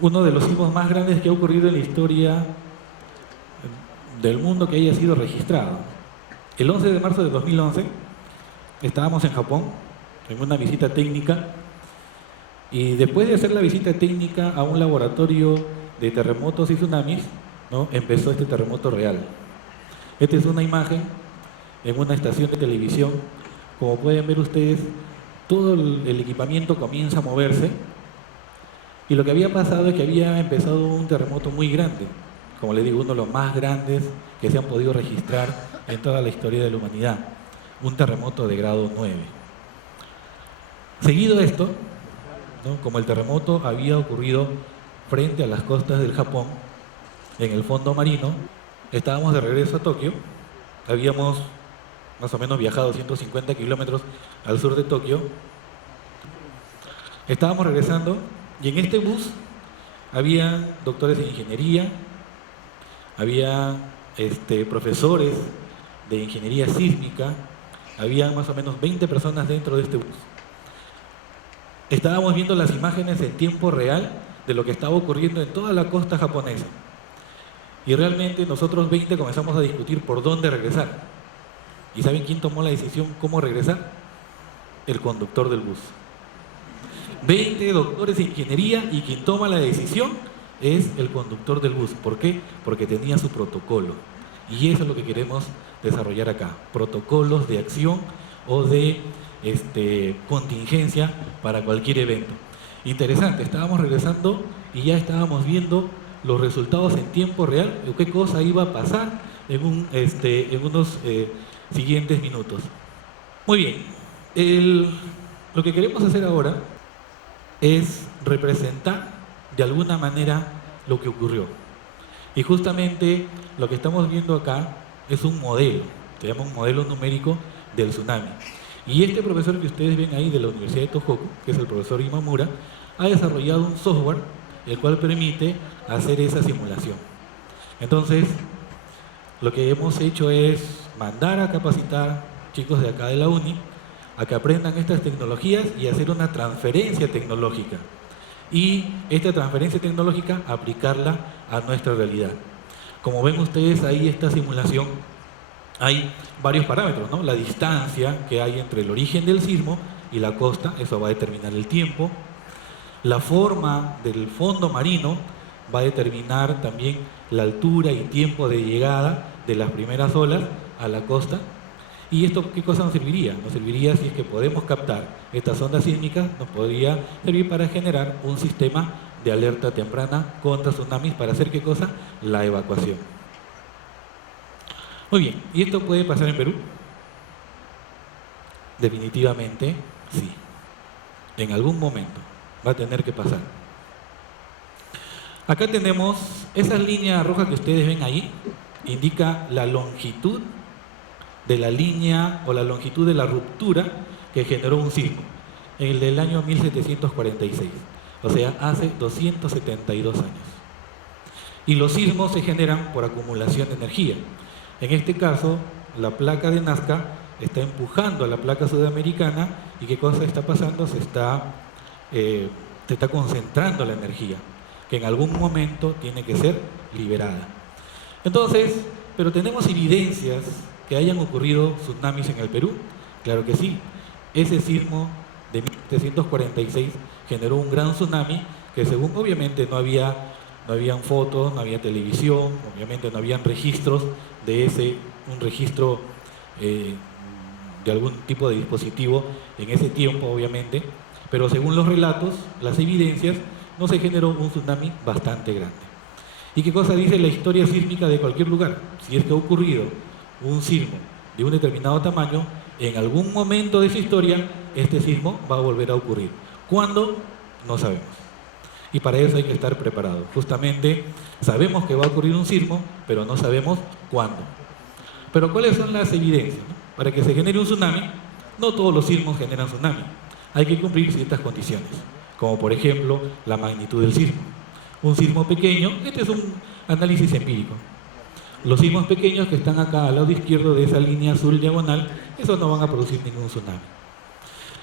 uno de los sismos más grandes que ha ocurrido en la historia del mundo que haya sido registrado. El 11 de marzo de 2011 estábamos en Japón en una visita técnica y después de hacer la visita técnica a un laboratorio de terremotos y tsunamis, ¿no?, empezó este terremoto real. Esta es una imagen en una estación de televisión. Como pueden ver ustedes, todo el equipamiento comienza a moverse y lo que había pasado es que había empezado un terremoto muy grande, como les digo, uno de los más grandes que se han podido registrar en toda la historia de la humanidad, un terremoto de grado 9. Seguido esto, ¿no?, como el terremoto había ocurrido frente a las costas del Japón, en el fondo marino, estábamos de regreso a Tokio, habíamos más o menos viajado 150 kilómetros al sur de Tokio, estábamos regresando y en este bus había doctores en ingeniería, había profesores de ingeniería sísmica, había más o menos 20 personas dentro de este bus. Estábamos viendo las imágenes en tiempo real de lo que estaba ocurriendo en toda la costa japonesa. Y realmente nosotros 20 comenzamos a discutir por dónde regresar. ¿Y saben quién tomó la decisión cómo regresar? El conductor del bus. 20 doctores de ingeniería y quien toma la decisión es el conductor del bus. ¿Por qué? Porque tenía su protocolo. Y eso es lo que queremos desarrollar acá. Protocolos de acción o de contingencia para cualquier evento. Interesante, estábamos regresando y ya estábamos viendo los resultados en tiempo real, qué cosa iba a pasar en unos siguientes minutos. Muy bien, lo que queremos hacer ahora es representar de alguna manera lo que ocurrió. Y justamente lo que estamos viendo acá es un modelo, se llama un modelo numérico del tsunami. Y este profesor que ustedes ven ahí de la Universidad de Tohoku, que es el profesor Imamura, ha desarrollado un software el cual permite hacer esa simulación. Entonces, lo que hemos hecho es mandar a capacitar chicos de acá de la uni a que aprendan estas tecnologías y hacer una transferencia tecnológica. Y esta transferencia tecnológica aplicarla a nuestra realidad. Como ven ustedes ahí esta simulación, hay varios parámetros, ¿no? La distancia que hay entre el origen del sismo y la costa, eso va a determinar el tiempo. La forma del fondo marino va a determinar también la altura y tiempo de llegada de las primeras olas a la costa. ¿Y esto qué cosa nos serviría? Nos serviría, si es que podemos captar estas ondas sísmicas, nos podría servir para generar un sistema de alerta temprana contra tsunamis para hacer ¿qué cosa? La evacuación. Muy bien, ¿y esto puede pasar en Perú? Definitivamente sí. En algún momento va a tener que pasar. Acá tenemos esa línea roja que ustedes ven ahí, indica la longitud de la línea o la longitud de la ruptura que generó un sismo en el del año 1746, o sea, hace 272 años. Y los sismos se generan por acumulación de energía. En este caso, la placa de Nazca está empujando a la placa sudamericana y ¿qué cosa está pasando? Se está concentrando la energía, que en algún momento tiene que ser liberada. Entonces, ¿pero tenemos evidencias que hayan ocurrido tsunamis en el Perú? Claro que sí. Ese sismo de 1746 generó un gran tsunami que según obviamente no habían fotos, no había televisión, obviamente no habían registros de un registro de algún tipo de dispositivo en ese tiempo obviamente, pero según los relatos, las evidencias, no se generó un tsunami bastante grande. ¿Y qué cosa dice la historia sísmica de cualquier lugar? Si es que ha ocurrido un sismo de un determinado tamaño, en algún momento de su historia, este sismo va a volver a ocurrir. ¿Cuándo? No sabemos. Y para eso hay que estar preparados. Justamente sabemos que va a ocurrir un sismo, pero no sabemos cuándo. Pero ¿cuáles son las evidencias? Para que se genere un tsunami, no todos los sismos generan tsunami. Hay que cumplir ciertas condiciones, como por ejemplo la magnitud del sismo. Un sismo pequeño, este es un análisis empírico. Los sismos pequeños que están acá al lado izquierdo de esa línea azul diagonal, esos no van a producir ningún tsunami.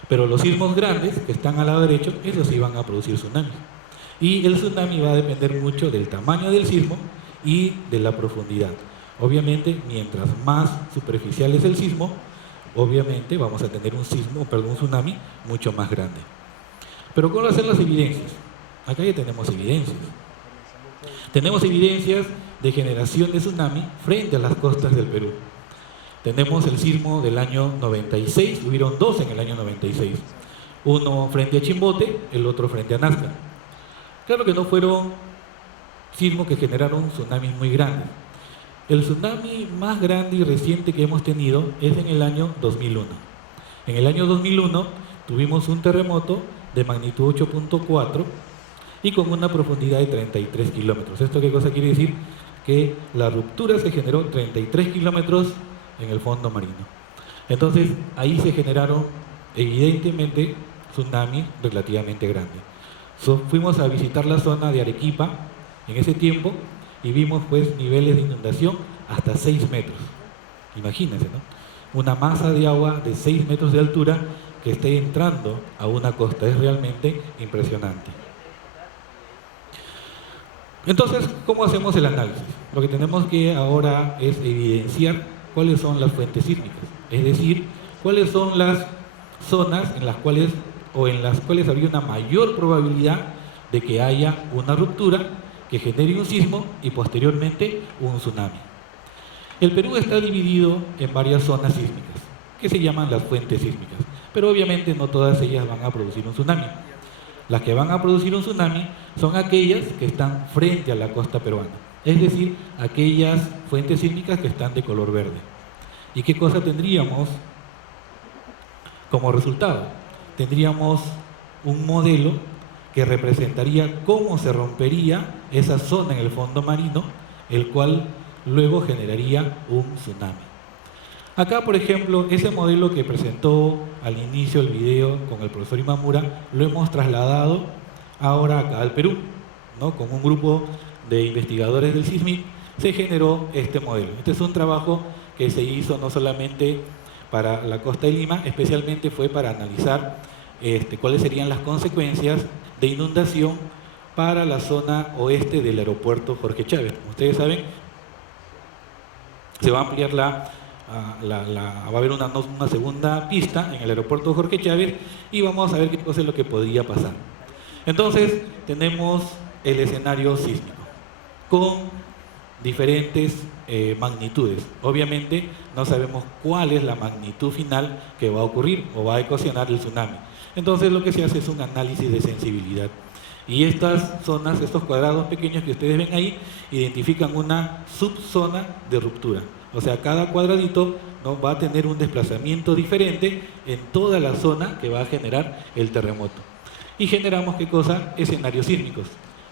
Pero los sismos grandes que están al lado derecho, esos sí van a producir tsunamis. Y el tsunami va a depender mucho del tamaño del sismo y de la profundidad. Obviamente, mientras más superficial es el sismo, obviamente vamos a tener un tsunami mucho más grande. Pero ¿cuáles son las evidencias? Acá ya tenemos evidencias. Tenemos evidencias de generación de tsunami frente a las costas del Perú. Tenemos el sismo del año 96, hubieron dos en el año 96. Uno frente a Chimbote, el otro frente a Nazca. Claro que no fueron sismos que generaron tsunamis muy grandes. El tsunami más grande y reciente que hemos tenido es en el año 2001. En el año 2001 tuvimos un terremoto de magnitud 8.4 y con una profundidad de 33 kilómetros. ¿Esto qué cosa quiere decir? Que la ruptura se generó 33 kilómetros en el fondo marino. Entonces, ahí se generaron, evidentemente, tsunamis relativamente grandes. Fuimos a visitar la zona de Arequipa en ese tiempo y vimos pues niveles de inundación hasta 6 metros. Imagínense, ¿no? Una masa de agua de 6 metros de altura que esté entrando a una costa. Es realmente impresionante. Entonces, ¿cómo hacemos el análisis? Lo que tenemos que ahora es evidenciar cuáles son las fuentes sísmicas. Es decir, cuáles son las zonas en las cuales habría una mayor probabilidad de que haya una ruptura que genere un sismo y posteriormente un tsunami. El Perú está dividido en varias zonas sísmicas, que se llaman las fuentes sísmicas, pero obviamente no todas ellas van a producir un tsunami. Las que van a producir un tsunami son aquellas que están frente a la costa peruana, es decir, aquellas fuentes sísmicas que están de color verde. ¿Y qué cosa tendríamos como resultado? Tendríamos un modelo que representaría cómo se rompería esa zona en el fondo marino, el cual luego generaría un tsunami. Acá, por ejemplo, ese modelo que presentó al inicio del video con el profesor Imamura, lo hemos trasladado ahora acá al Perú, ¿no? Con un grupo de investigadores del SISMIC se generó este modelo. Este es un trabajo que se hizo no solamente para la costa de Lima, especialmente fue para analizar cuáles serían las consecuencias de inundación para la zona oeste del aeropuerto Jorge Chávez. Como ustedes saben, se va a ampliar va a haber una segunda pista en el aeropuerto Jorge Chávez y vamos a ver qué cosa es lo que podría pasar. Entonces, tenemos el escenario sísmico con diferentes magnitudes. Obviamente, no sabemos cuál es la magnitud final que va a ocurrir o va a ocasionar el tsunami. Entonces, lo que se hace es un análisis de sensibilidad. Y estas zonas, estos cuadrados pequeños que ustedes ven ahí, identifican una subzona de ruptura. O sea, cada cuadradito, ¿no?, va a tener un desplazamiento diferente en toda la zona que va a generar el terremoto. Y generamos, ¿qué cosa? Escenarios sísmicos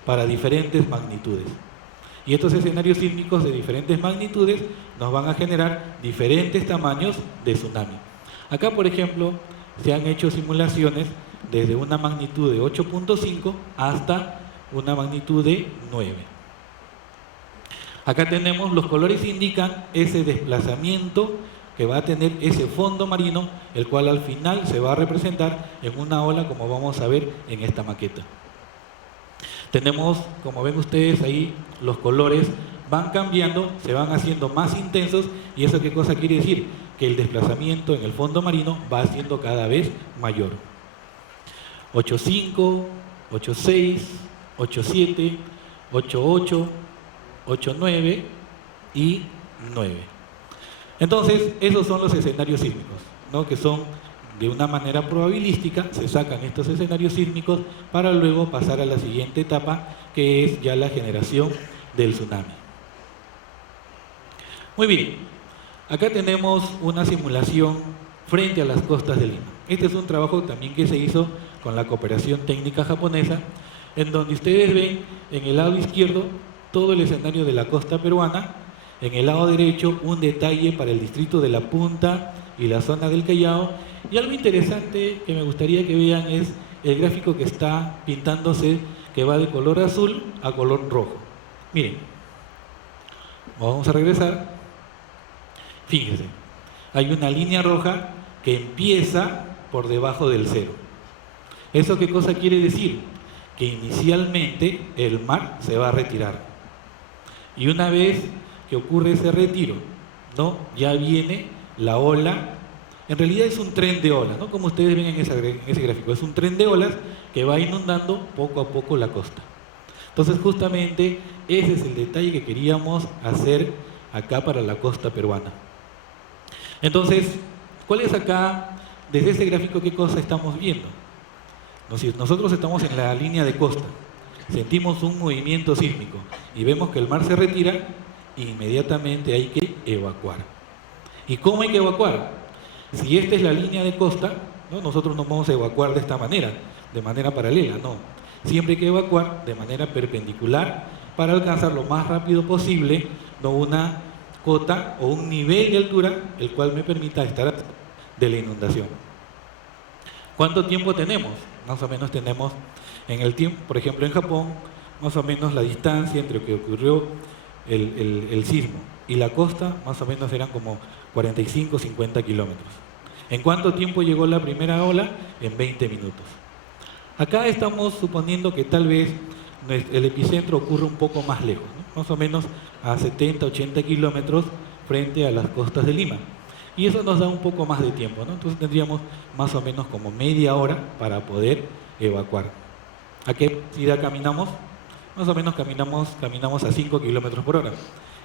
para diferentes magnitudes. Y estos escenarios sísmicos de diferentes magnitudes nos van a generar diferentes tamaños de tsunami. Acá, por ejemplo, se han hecho simulaciones desde una magnitud de 8.5 hasta una magnitud de 9. Acá tenemos, los colores indican ese desplazamiento que va a tener ese fondo marino, el cual al final se va a representar en una ola, como vamos a ver en esta maqueta. Tenemos, como ven ustedes ahí, los colores van cambiando, se van haciendo más intensos, y eso ¿qué cosa quiere decir? Que el desplazamiento en el fondo marino va siendo cada vez mayor. 8.5, 8.6, 8.7, 8.8, 8.9 y 9. Entonces, esos son los escenarios sísmicos, ¿no?, que son de una manera probabilística, se sacan estos escenarios sísmicos para luego pasar a la siguiente etapa, que es ya la generación del tsunami. Muy bien, acá tenemos una simulación frente a las costas de Lima. Este es un trabajo también que se hizo con la cooperación técnica japonesa, en donde ustedes ven en el lado izquierdo todo el escenario de la costa peruana, en el lado derecho un detalle para el distrito de La Punta y la zona del Callao, y algo interesante que me gustaría que vean es el gráfico que está pintándose, que va de color azul a color rojo. Miren, vamos a regresar. Fíjense, hay una línea roja que empieza por debajo del cero. ¿Eso qué cosa quiere decir? que inicialmente el mar se va a retirar. Y una vez que ocurre ese retiro, ¿no? Ya viene la ola. En realidad es un tren de olas, ¿no? Como ustedes ven en ese gráfico, es un tren de olas que va inundando poco a poco la costa. Entonces justamente ese es el detalle que queríamos hacer acá para la costa peruana. Entonces, ¿cuál es acá, desde este gráfico, qué cosa estamos viendo? Nosotros estamos en la línea de costa, sentimos un movimiento sísmico y vemos que el mar se retira, inmediatamente hay que evacuar. ¿Y cómo hay que evacuar? Si esta es la línea de costa, ¿no? Nosotros no vamos a evacuar de esta manera, de manera paralela, no. Siempre hay que evacuar de manera perpendicular para alcanzar lo más rápido posible, ¿no? Una cota o un nivel de altura el cual me permita estar de la inundación. ¿Cuánto tiempo tenemos? Más o menos tenemos en el tiempo, por ejemplo en Japón, más o menos la distancia entre lo que ocurrió el sismo y la costa, más o menos eran como 45-50 kilómetros. ¿En cuánto tiempo llegó la primera ola? En 20 minutos. Acá estamos suponiendo que tal vez el epicentro ocurre un poco más lejos, ¿no? Más o menos a 70-80 kilómetros frente a las costas de Lima. Y eso nos da un poco más de tiempo, ¿no? Entonces tendríamos más o menos como media hora para poder evacuar. ¿A qué velocidad caminamos? Más o menos caminamos a 5 kilómetros por hora.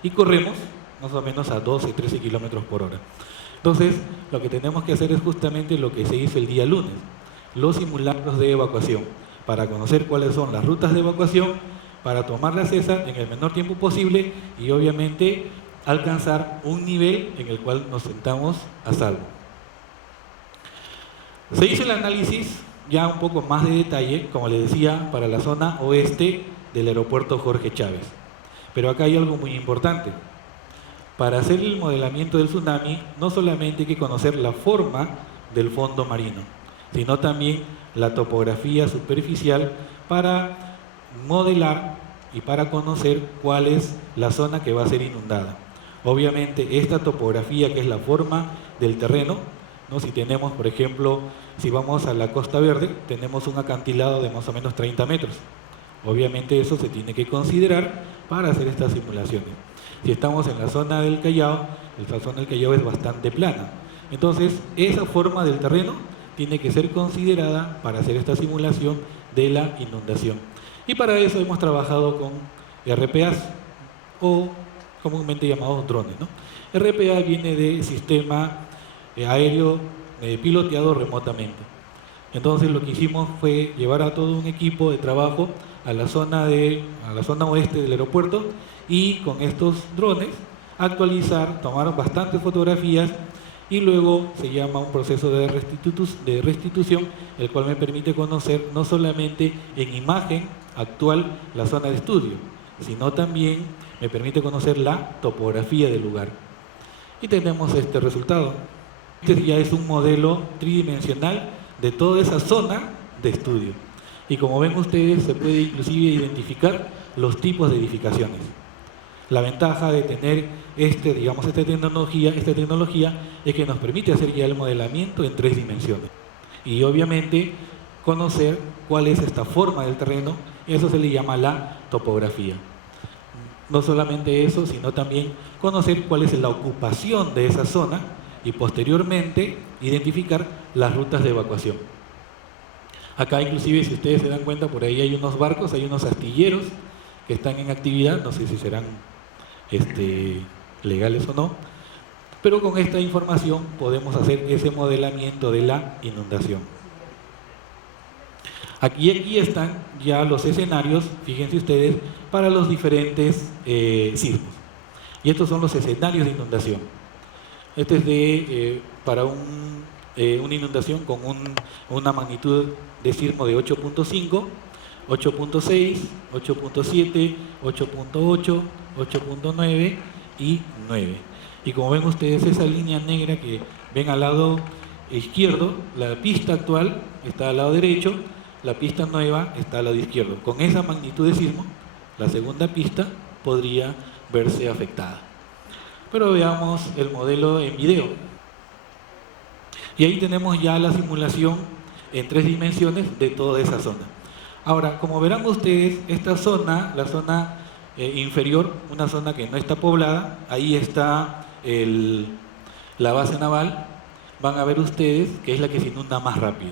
Y corremos más o menos a 12-13 kilómetros por hora. Entonces, lo que tenemos que hacer es justamente lo que se hizo el día lunes, los simulacros de evacuación, para conocer cuáles son las rutas de evacuación, para tomar la CESA en el menor tiempo posible y obviamente alcanzar un nivel en el cual nos sentamos a salvo. Se hizo el análisis ya un poco más de detalle, como les decía, para la zona oeste del aeropuerto Jorge Chávez. Pero acá hay algo muy importante. Para hacer el modelamiento del tsunami, no solamente hay que conocer la forma del fondo marino, sino también la topografía superficial para modelar y para conocer cuál es la zona que va a ser inundada. Obviamente esta topografía, que es la forma del terreno, ¿no? Si tenemos, por ejemplo, si vamos a la Costa Verde, tenemos un acantilado de más o menos 30 metros. Obviamente eso se tiene que considerar para hacer estas simulaciones. Si estamos en la zona del Callao, la zona del Callao es bastante plana. Entonces, esa forma del terreno tiene que ser considerada para hacer esta simulación de la inundación. Y para eso hemos trabajado con RPAs o comúnmente llamados drones, ¿no? RPA viene de sistema aéreo piloteado remotamente. Entonces lo que hicimos fue llevar a todo un equipo de trabajo a la zona oeste del aeropuerto y con estos drones actualizar, tomar bastantes fotografías y luego se llama un proceso de restitución, el cual me permite conocer no solamente en imagen actual la zona de estudio, sino también me permite conocer la topografía del lugar. Y tenemos este resultado. Este ya es un modelo tridimensional de toda esa zona de estudio. Y como ven ustedes, se puede inclusive identificar los tipos de edificaciones. La ventaja de tener esta tecnología es que nos permite hacer ya el modelamiento en 3 dimensiones. Y obviamente conocer cuál es esta forma del terreno, eso se le llama la topografía. No solamente eso, sino también conocer cuál es la ocupación de esa zona y posteriormente identificar las rutas de evacuación. Acá inclusive, si ustedes se dan cuenta, por ahí hay unos barcos, hay unos astilleros que están en actividad, no sé si serán legales o no, pero con esta información podemos hacer ese modelamiento de la inundación. Aquí están ya los escenarios, fíjense ustedes, para los diferentes sismos. Y estos son los escenarios de inundación. Este es para una inundación con una magnitud de sismo de 8.5, 8.6, 8.7, 8.8, 8.9 y 9. Y como ven ustedes, esa línea negra que ven al lado izquierdo, la pista actual está al lado derecho, la pista nueva está al lado izquierdo. Con esa magnitud de sismo, la segunda pista podría verse afectada. Pero veamos el modelo en video. Y ahí tenemos ya la simulación en 3 dimensiones de toda esa zona. Ahora, como verán ustedes, esta zona, la zona inferior, una zona que no está poblada, ahí está la base naval, van a ver ustedes que es la que se inunda más rápido.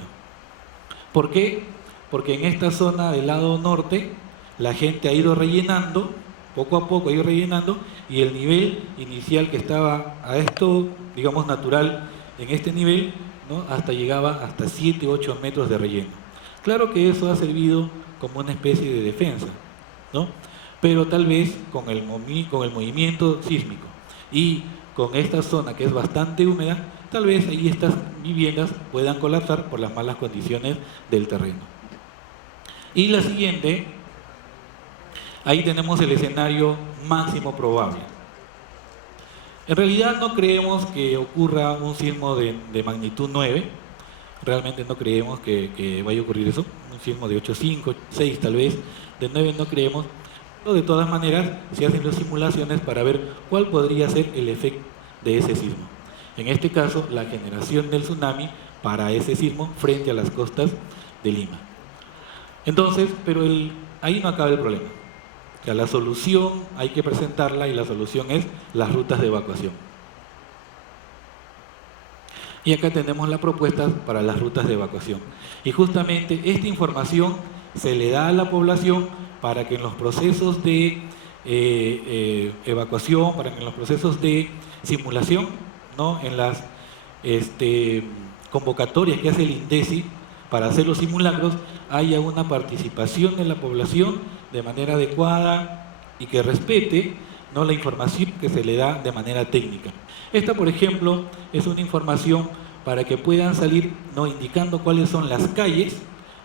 ¿Por qué? Porque en esta zona del lado norte, la gente ha ido rellenando, poco a poco ha ido rellenando, y el nivel inicial que estaba a esto, digamos, natural, en este nivel, ¿no? Hasta llegaba hasta 7, 8 metros de relleno. Claro que eso ha servido como una especie de defensa, ¿no? Pero tal vez con el movimiento sísmico y con esta zona que es bastante húmeda, tal vez ahí estas viviendas puedan colapsar por las malas condiciones del terreno. Y la siguiente, ahí tenemos el escenario máximo probable. En realidad no creemos que ocurra un sismo de magnitud 9, realmente no creemos que vaya a ocurrir eso, un sismo de 8,5, 6 tal vez, de 9 no creemos, pero de todas maneras se hacen las simulaciones para ver cuál podría ser el efecto de ese sismo. En este caso, la generación del tsunami para ese sismo frente a las costas de Lima. Entonces, pero ahí no acaba el problema. O sea, la solución hay que presentarla y la solución es las rutas de evacuación. Y acá tenemos las propuestas para las rutas de evacuación. Y justamente esta información se le da a la población para que en los procesos de evacuación, para que en los procesos de simulación, ¿no? En las convocatorias que hace el INDECI para hacer los simulacros, haya una participación de la población de manera adecuada y que respete, ¿no? La información que se le da de manera técnica. Esta, por ejemplo, es una información para que puedan salir, ¿no? Indicando cuáles son las calles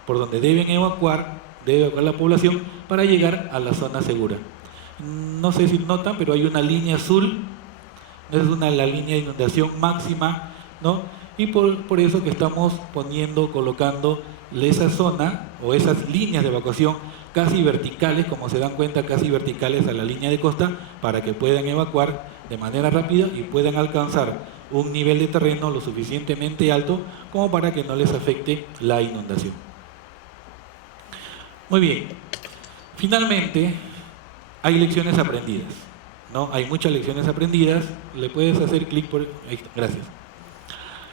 por donde debe evacuar la población para llegar a la zona segura. No sé si notan, pero hay una línea azul, es la línea de inundación máxima, ¿no? Y por eso que estamos colocando esa zona o esas líneas de evacuación casi verticales, como se dan cuenta, casi verticales a la línea de costa, para que puedan evacuar de manera rápida y puedan alcanzar un nivel de terreno lo suficientemente alto como para que no les afecte la inundación. Muy bien, finalmente hay lecciones aprendidas, ¿no? Hay muchas lecciones aprendidas, le puedes hacer clic por ahí, gracias.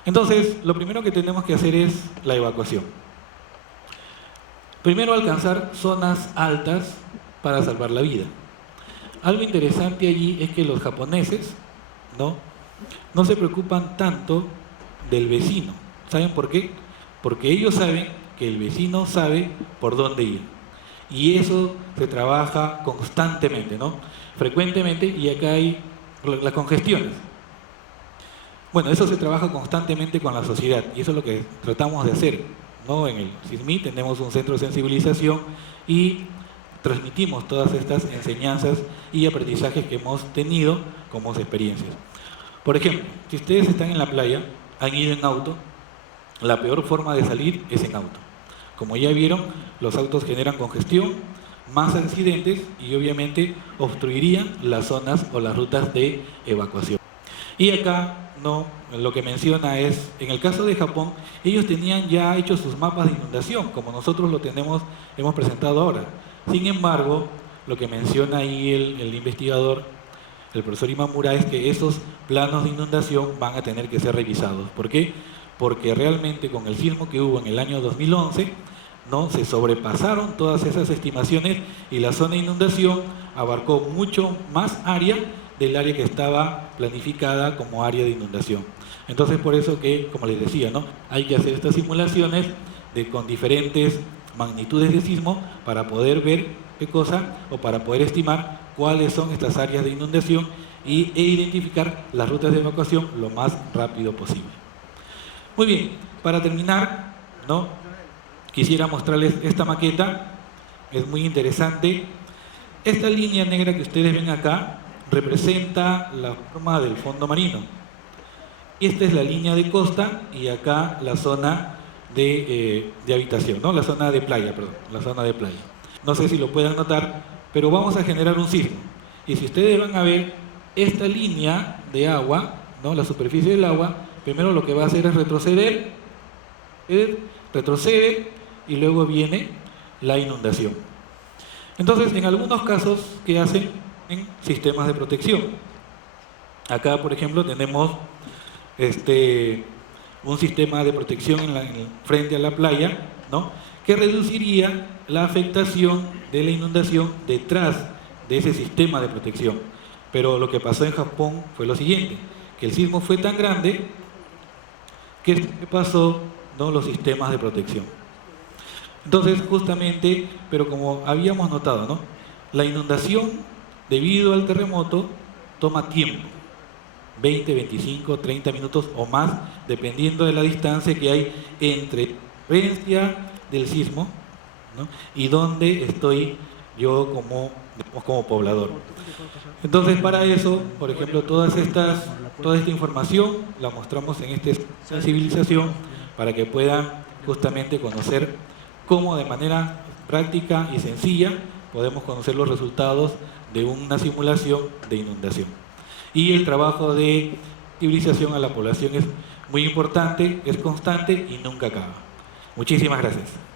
Entonces, lo primero que tenemos que hacer es la evacuación. Primero, alcanzar zonas altas para salvar la vida. Algo interesante allí es que los japoneses, no se preocupan tanto del vecino. ¿Saben por qué? Porque ellos saben que el vecino sabe por dónde ir. Y eso se trabaja constantemente, ¿no? Frecuentemente, y acá hay las congestiones. Bueno, eso se trabaja constantemente con la sociedad y eso es lo que tratamos de hacer, ¿no? En el SISMI tenemos un centro de sensibilización y transmitimos todas estas enseñanzas y aprendizajes que hemos tenido como experiencias. Por ejemplo, si ustedes están en la playa, han ido en auto, la peor forma de salir es en auto. Como ya vieron, los autos generan congestión, más accidentes y obviamente obstruirían las zonas o las rutas de evacuación. Y acá, lo que menciona es, en el caso de Japón, ellos tenían ya hechos sus mapas de inundación, como nosotros hemos presentado ahora. Sin embargo, lo que menciona ahí el investigador, el profesor Imamura, es que esos planos de inundación van a tener que ser revisados. ¿Por qué? Porque realmente con el sismo que hubo en el año 2011, se sobrepasaron todas esas estimaciones y la zona de inundación abarcó mucho más área del área que estaba planificada como área de inundación. Entonces, por eso que, como les decía, hay que hacer estas simulaciones con diferentes magnitudes de sismo para poder ver para poder estimar cuáles son estas áreas de inundación e identificar las rutas de evacuación lo más rápido posible. Muy bien, para terminar, quisiera mostrarles esta maqueta, es muy interesante. Esta línea negra que ustedes ven acá representa la forma del fondo marino. Esta es la línea de costa y acá la zona de habitación, la zona de playa, perdón, la zona de playa. No sé si lo puedan notar, pero vamos a generar un sismo. Y si ustedes van a ver esta línea de agua, la superficie del agua, primero lo que va a hacer es retroceder, retrocede y luego viene la inundación. Entonces, en algunos casos, ¿qué hacen? En sistemas de protección. Acá, por ejemplo, tenemos un sistema de protección frente a la playa, ¿no?, que reduciría la afectación de la inundación detrás de ese sistema de protección. Pero lo que pasó en Japón fue lo siguiente, que el sismo fue tan grande que pasó, ¿no?, los sistemas de protección. Entonces, justamente, pero como habíamos notado, ¿no?, la inundación debido al terremoto toma tiempo, 20, 25, 30 minutos o más, dependiendo de la distancia que hay entre la frecuencia del sismo, ¿no?, y donde estoy yo como poblador. Entonces, para eso, por ejemplo, toda esta información la mostramos en esta sensibilización para que puedan justamente conocer cómo de manera práctica y sencilla podemos conocer los resultados de una simulación de inundación. Y el trabajo de sensibilización a la población es muy importante, es constante y nunca acaba. Muchísimas gracias.